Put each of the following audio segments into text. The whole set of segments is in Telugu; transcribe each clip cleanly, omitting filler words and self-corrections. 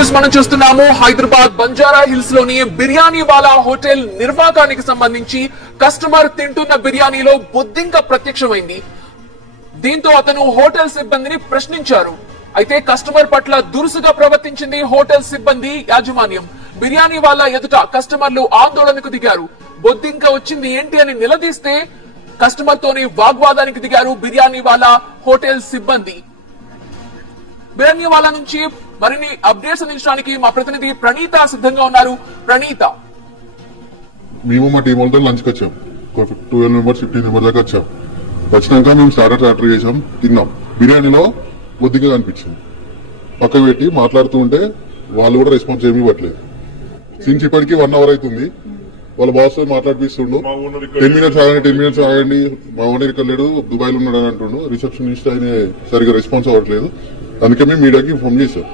న్యూస్ మనం చూస్తున్నాము. హైదరాబాద్ బంజారా హిల్స్ లోని బిర్యానీ వాలా హోటల్ నిర్వాకానికి సంబంధించి కస్టమర్ తింటున్న బిర్యానీలో బొద్దింక ప్రత్యక్షమైంది. దీంతో అతను హోటల్ సిబ్బందిని ప్రశ్నించారు. అయితే కస్టమర్ పట్ల దురుసుగా ప్రవర్తించింది హోటల్ సిబ్బంది యాజమాన్యం. బిర్యానీ వాలా ఎదుట కస్టమర్లు ఆందోళనకు దిగారు. బొద్దింక వచ్చింది ఏంటి అని నిలదీస్తే కస్టమర్ తోని వాగ్వాదానికి దిగారు బిర్యానీ వాలా హోటల్ సిబ్బంది. బిర్యానీ వాలా నుంచి మరిన్ని అప్డేట్స్ అందించడానికి మా ప్రతినిధి ప్రణీత సిద్ధంగా ఉన్నారు. ప్రణీత, మేము మా టీం వాళ్ళతో లంచ్కి వచ్చాం. 12 మెంబర్స్ 15 మెంబర్స్ దాకా వచ్చాం. వచ్చినాక మేము స్టార్టర్ ఆర్డర్ చేసాం, తిన్నాం. బిర్యానీలో బొద్దిగా కనిపించింది. పక్క పెట్టి మాట్లాడుతూ ఉంటే వాళ్ళు కూడా రెస్పాన్స్ ఏమీ ఇవ్వట్లేదు. సిన్స్ ఇప్పటికీ 1 అవర్ అవుతుంది. వాళ్ళ బాస్ మాట్లాడిపిస్తుండు. 10 మినిట్స్ ఆగండి, మా ఓనర్ ఇక్కడ లేడు, దుబాయ్ లో ఉన్నాడు అని అంటుండు. రిసెప్షనిస్ట్ ఆయన సరిగ్గా రెస్పాన్స్ అవ్వట్లేదు. అందుకే మేము మీడియాకి ఇన్ఫార్మ్ చేశాం.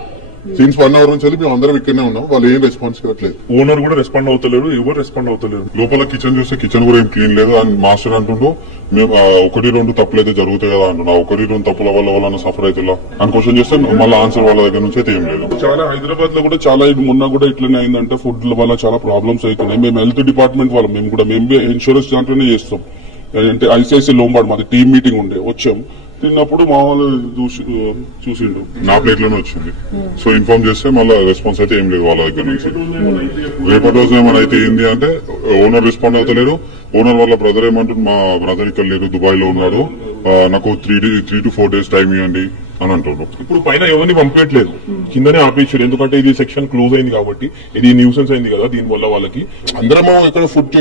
సిన్స్ 1 అవర్ నుంచి మేము అందరం ఇక్కడనే ఉన్నాం. వాళ్ళు ఏం రెస్పాన్స్ ఇవ్వట్లేదు. ఓనర్ కూడా రెస్పాండ్ అవుతలేరు, ఎవరు రెస్పాండ్ అవుతలేరు. లోపల కిచెన్ చూస్తే కిచెన్ కూడా ఏం క్లీన్ లేదు. అండ్ మాస్టర్ అంటుండు మేము 1-2 తప్పులు అయితే జరుగుతాయి కదా అంటున్నా. 1-2 తప్పుల వల్ల సఫర్ అయితే అని క్వశ్చన్ చేస్తే మళ్ళీ ఆన్సర్ వాళ్ళ దగ్గర నుంచి అయితే ఏం లేదు. చాలా హైదరాబాద్ లో కూడా చాలా మొన్న కూడా ఇట్లనే అయిందంటే ఫుడ్ వల్ల చాలా ప్రాబ్లమ్స్ అవుతున్నాయి. మేము హెల్త్ డిపార్ట్మెంట్ వాళ్ళం, మేము ఇన్సూరెన్స్ దాంట్లోనే చేస్తాం. అంటే ఐసిఐసి లోంబాడ్ మాది టీమ్ మీటింగ్ ఉండే, వచ్చాం. తిన్నప్పుడు మా వాళ్ళు చూసిండు, నా ప్లేట్ లోనే వచ్చింది. సో ఇన్ఫార్మ్ చేస్తే మళ్ళీ రెస్పాన్స్ అయితే ఏం లేదు వాళ్ళ దగ్గర నుంచి. రేపటి రోజున ఏమైనా అయితే ఏంది అంటే ఓనర్ రెస్పాండ్ అవుతలేరు. ఓనర్ వాళ్ళ బ్రదర్ ఏమంటుంది, మా బ్రదర్ ఇక్కడ లేరు, దుబాయ్ లో ఉన్నాడు, నాకు 3 to 4 days టైం ఇవ్వండి అని అంటున్నాడు. ఇప్పుడు పైన ఎవరిని పంపించట్లేదు, కిందనే ఆపేసారు. ఎందుకంటే ఇది సెక్షన్ క్లోజ్ అయింది కాబట్టి, ఇది న్యూసెన్స్ అయింది కదా. దీని వల్ల వాళ్ళకి అందరము ఇక్కడ ఫుడ్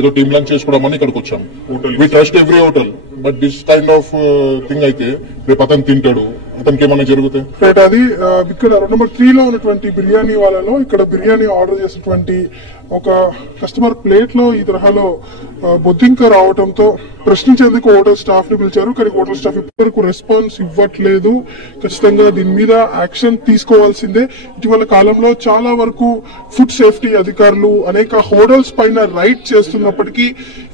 ఏదో టీమ్ లంచ్ చేసుకోవడం ఇక్కడికి వచ్చాం. We trust every hotel, but this kind of thing అయితే రేపు అతను తింటాడు, అతనికి ఏమైనా జరుగుతాయి. అది ఇక్కడ 2 నెంబర్ 3 లో ఉన్నటువంటి బిర్యానీ వాళ్ళలో ఇక్కడ బిర్యానీ ఆర్డర్ చేసినటువంటి ఒక కస్టమర్ ప్లేట్ లో ఈ తరహాలో బొద్దింక రావడంతో ప్రశ్నించేందుకు హోటల్ స్టాఫ్ ని పిలిచారు. కానీ హోటల్ స్టాఫ్ ఇప్పటివరకు రెస్పాన్స్ ఇవ్వట్లేదు. ఖచ్చితంగా దీని మీద యాక్షన్ తీసుకోవాల్సిందే. ఇటీవల కాలంలో చాలా వరకు ఫుడ్ సేఫ్టీ అధికారులు అనేక హోటల్స్ పైన రైడ్ చేస్తున్నప్పటికీ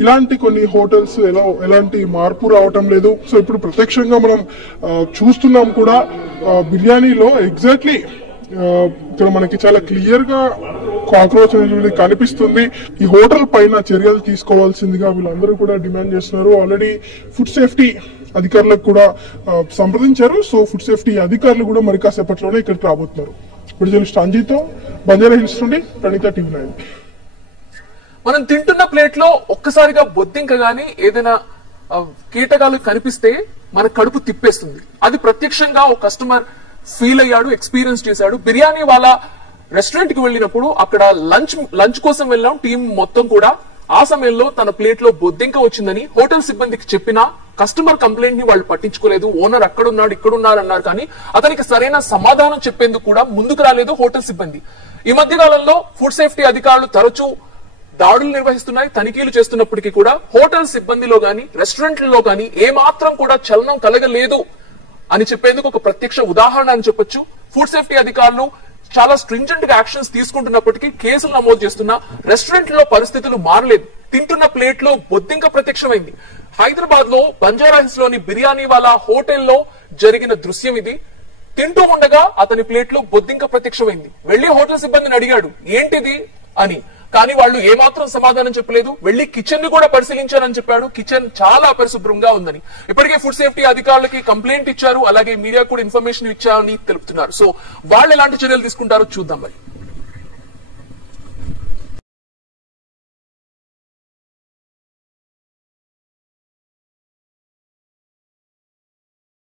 ఇలాంటి కొన్ని హోటల్స్ ఎలాంటి మార్పు రావటం లేదు. సో ఇప్పుడు ప్రత్యక్షంగా మనం చూస్తున్నాం కూడా బిర్యానీలో ఎగ్జాక్ట్లీ ఇక్కడ మనకి చాలా క్లియర్ గా కాక్రోచ్ అనేది కనిపిస్తుంది. ఈ హోటల్ పైన చర్యలు తీసుకోవాల్సిందిగా వీళ్ళందరూ కూడా డిమాండ్ చేస్తున్నారు. ఆల్రెడీ ఫుడ్ సేఫ్టీ అధికారులకు కూడా సంప్రదించారు. సో ఫుడ్ సేఫ్టీ అధికారులు కూడా మరి కాసేపట్లోనే ఇక్కడికి రాబోతున్నారు. ఇప్పుడు జర్నలిస్ట్ అంజితో బంజారా హిల్స్ నుండి ప్రణీత, TV9. మనం తింటున్న ప్లేట్ లో ఒక్కసారిగా బొద్దింక గాని ఏదైనా కీటకాలు కనిపిస్తే మన కడుపు తిప్పేస్తుంది. అది ప్రత్యక్షంగా ఒక కస్టమర్ ఫీల్ అయ్యాడు, ఎక్స్పీరియన్స్ చేశాడు. బిర్యానీ వాళ్ళ రెస్టారెంట్ కి వెళ్ళినప్పుడు అక్కడ లంచ్ కోసం వెళ్ళాం టీం మొత్తం కూడా. ఆ సమయంలో తన ప్లేట్ లో బొద్దింక వచ్చిందని హోటల్ సిబ్బందికి చెప్పినా కస్టమర్ కంప్లైంట్ ని వాళ్ళు పట్టించుకోలేదు. ఓనర్ అక్కడున్నాడు ఇక్కడున్నారు అన్నారు, కానీ అతనికి సరైన సమాధానం చెప్పేందుకు కూడా ముందుకు రాలేదు హోటల్ సిబ్బంది. ఈ మధ్య కాలంలో ఫుడ్ సేఫ్టీ అధికారులు తరచూ దాడులు నిర్వహిస్తున్నాయి, తనిఖీలు చేస్తున్నప్పటికీ కూడా హోటల్ సిబ్బందిలో గాని రెస్టారెంట్లలో గాని ఏమాత్రం కూడా చలనం కలగలేదు అని చెప్పేందుకు ఒక ప్రత్యక్ష ఉదాహరణ అని చెప్పొచ్చు. ఫుడ్ సేఫ్టీ అధికారులు చాలా స్ట్రింజెంట్ గా యాక్షన్స్ తీసుకుంటున్నప్పటికీ కేసులు నమోదు చేస్తున్న రెస్టారెంట్ లో పరిస్థితులు మారలేదు. తింటున్న ప్లేట్ లో బొద్దింక ప్రత్యక్షమైంది. హైదరాబాద్ లో బంజారా హిల్స్ లోని బిర్యానీ వాలా హోటల్లో జరిగిన దృశ్యం ఇది. తింటూ ఉండగా అతని ప్లేట్ లో బొద్దింక ప్రత్యక్షమైంది. వెళ్లి హోటల్ సిబ్బందిని అడిగాడు ఏంటిది అని, కానీ వాళ్ళు ఏమాత్రం సమాధానం చెప్పలేదు. వెళ్లి కిచెన్ ని కూడా పరిశీలించారని చెప్పాడు. కిచెన్ చాలా అపరిశుభ్రంగా ఉందని. ఇప్పటికే ఫుడ్ సేఫ్టీ అధికారులకి కంప్లైంట్ ఇచ్చారు, అలాగే మీడియా కూడా ఇన్ఫర్మేషన్ ఇచ్చారని తెలుపుతున్నారు. సో వాళ్ళు ఎలాంటి చర్యలు తీసుకుంటారో చూద్దాం మరి.